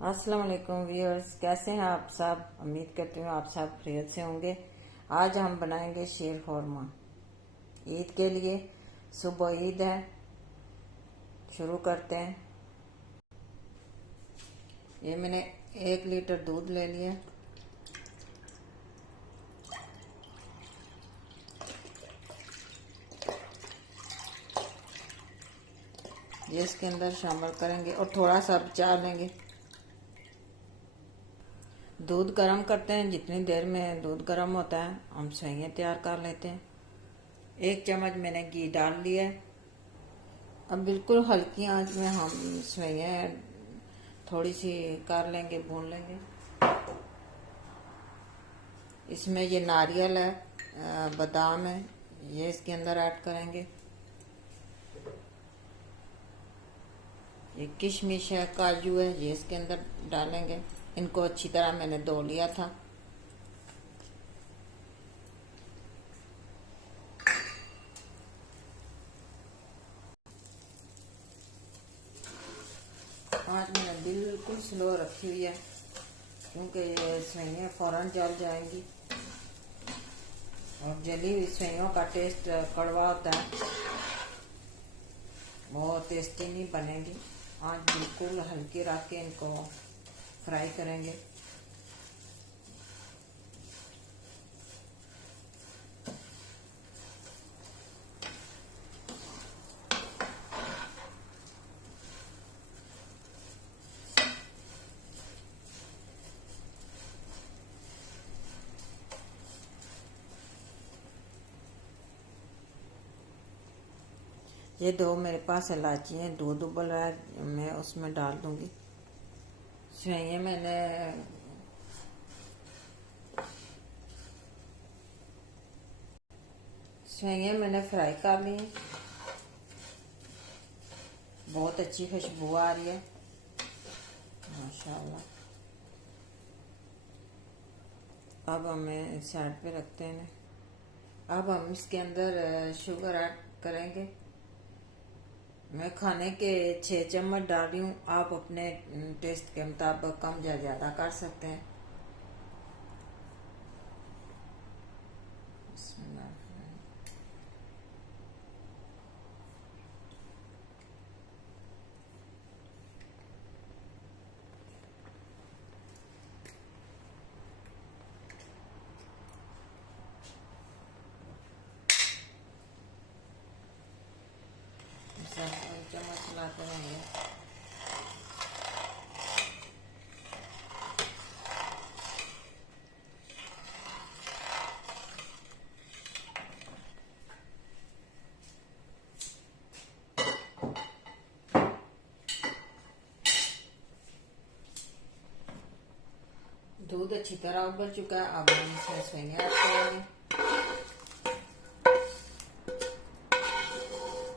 अस्सलाम वालेकुम व्यूअर्स, कैसे हैं आप सब। उम्मीद करती हूँ आप सब खैरियत से होंगे। आज हम बनाएंगे शीर खुरमा ईद के लिए। सुबह ईद है, शुरू करते हैं। ये मैंने 1 लीटर दूध ले लिया। ये इसके अंदर शामिल करेंगे और थोड़ा सा बचा लेंगे। दूध गर्म करते हैं। जितनी देर में दूध गर्म होता है हम सेवइयाँ तैयार कर लेते हैं। 1 चम्मच मैंने घी डाल लिया है। अब बिल्कुल हल्की आंच में हम सेवइयाँ थोड़ी सी कर लेंगे, भून लेंगे। इसमें ये नारियल है, बादाम है, ये इसके अंदर ऐड करेंगे। ये किशमिश है, काजू है, ये इसके अंदर डालेंगे। इनको अच्छी तरह मैंने धो लिया था। आँच मैंने बिल्कुल स्लो रखी हुई है क्योंकि ये सेवइयाँ फौरन जल जाएंगी और जली हुई सेवइयों का टेस्ट कड़वा होता है, बहुत टेस्टी नहीं बनेगी। आँच बिल्कुल हल्की रख के इनको फ्राई करेंगे। ये 2 मेरे पास इलायची हैं, दूध उबल रहा है, मैं उसमें डाल दूंगी। सेवइयाँ मैंने फ्राई कर ली हैं। बहुत अच्छी खुशबू आ रही है माशाल्लाह। अब हमें साइड पे रखते हैं। अब हम इसके अंदर शुगर ऐड करेंगे। मैं खाने के 6 चम्मच डाल रही हूँ, आप अपने टेस्ट के मुताबिक कम या ज़्यादा कर सकते हैं। चम्मच लाते रहेंगे। दूध अच्छी तरह उबल चुका है। अब हम इसमें सेवइयाँ ऐड करेंगे।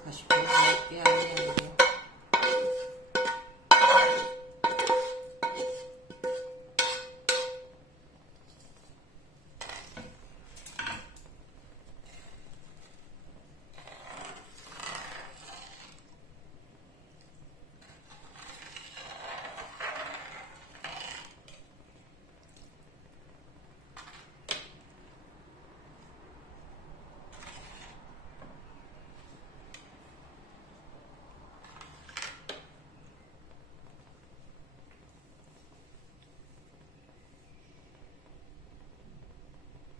खुशबू बहुत प्यारी है।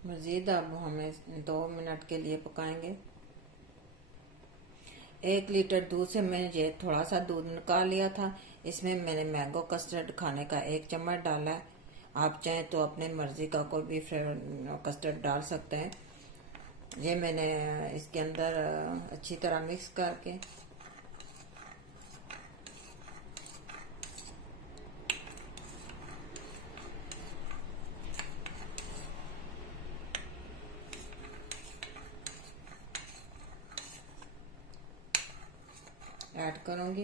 मज़ीद अब हमें 2 मिनट के लिए पकाएंगे। 1 लीटर दूध से मैंने ये थोड़ा सा दूध निकाल लिया था। इसमें मैंने मैंगो कस्टर्ड खाने का 1 चम्मच डाला है। आप चाहें तो अपनी मर्ज़ी का कोई भी फ्लेवर कस्टर्ड डाल सकते हैं। ये मैंने इसके अंदर अच्छी तरह मिक्स करके ऐड करूँगी।